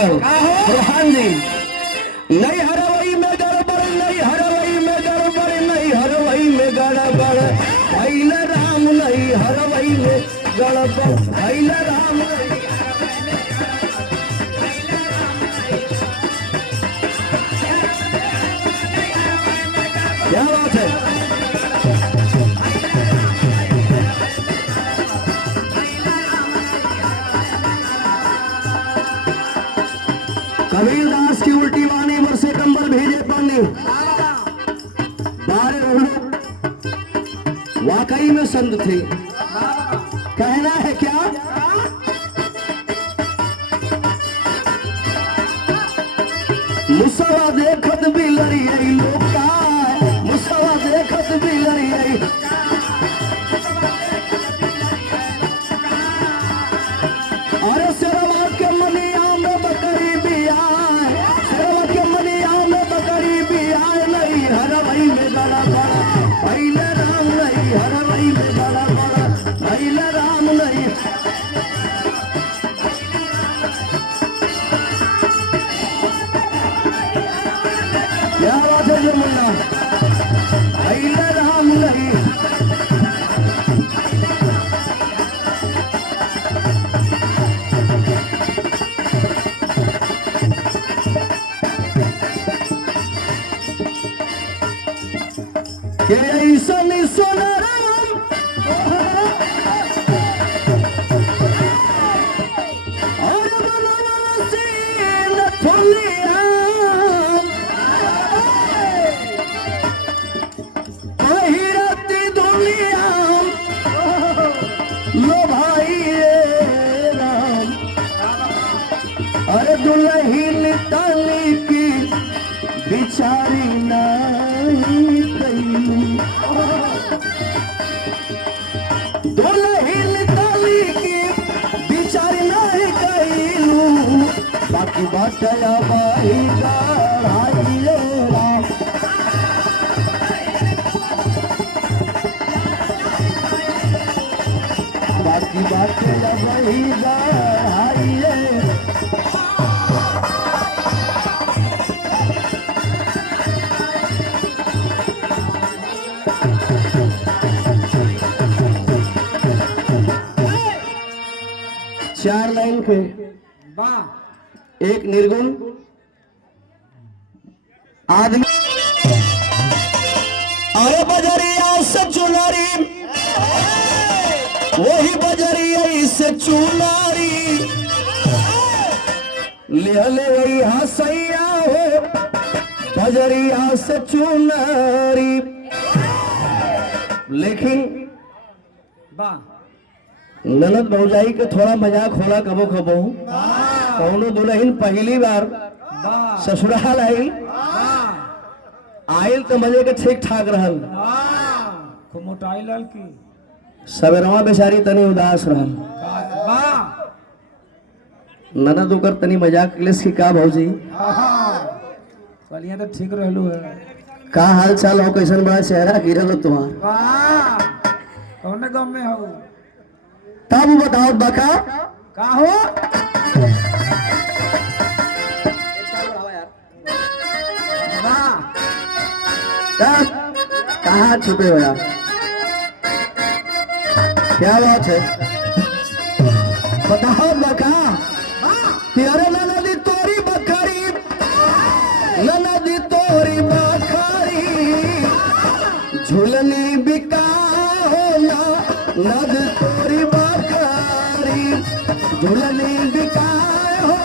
गए रोहान जी। नहीं हरवई में गड़बड़, नहीं हरवई में गड़बड़, नहीं हरवई में गड़बड़, भइल राम नहीं हरवई में गड़बड़, भइल राम नहीं। क्या बात है। कबीरदास की उल्टी वाणी बरसे कंबल भेजे पानी, बारे रहो वाकई में संत थे। कहना है क्या, मुसवा देखत भी लड़ियई लोग का, मुसवा देखत भी लड़ियई, अरे सेवा के मनिया में बकरी भी आए, सेवा के मनिया में बकरी भी आए, नहीं हरवई में गला बड़ा, भइल राम नहीं हरवई में गला बड़ा, भइल राम नहीं। क्या बात है जो मुन्ना, भइल राम नहीं। के ऐसन सोनराम और बनवासी नथुलिया, अहिरती दुनिया लो भाई राम, अरे दुल्हन ताली की बिचारी नहीं गई, दुल्हन ताली की बिचारी नहीं गई, बाकी बात भाई गढ़ाई राम, बाकी बात भाई गढ़ाई। 4 लाइन के एक निर्गुण आदमी, अरे बजरिया से चुनारी, वही बजरिया से चुनारी, ले ले वही हसैया हो बजरिया से चुनारी। लेकिन ननद भौजाई के थोड़ा मजाक होला कबो कबो, कौनो दुल्हन पहली बार ससुराल आयल तो मजे के ठीक ठाक रहल, मोटाई लाल की सवेरवा बेचारी तनी उदास रहल, ननद ओकर तनी मजाक लेस की का भौजी तो ठीक रहलू है, का हाल चाल हो, कैसन बड़ा चेहरा गिरल तुम्हार, कौन गाँव में हो, तब बताओ बका का हो। कहाँ छुपे हो यार, क्या बात है, बताओ बका कि अरे नदी तोरी बकरी, नदी तोरी बकरी, झूलनी बिका होला नद तोरी बकरी, झूलनी बिका हो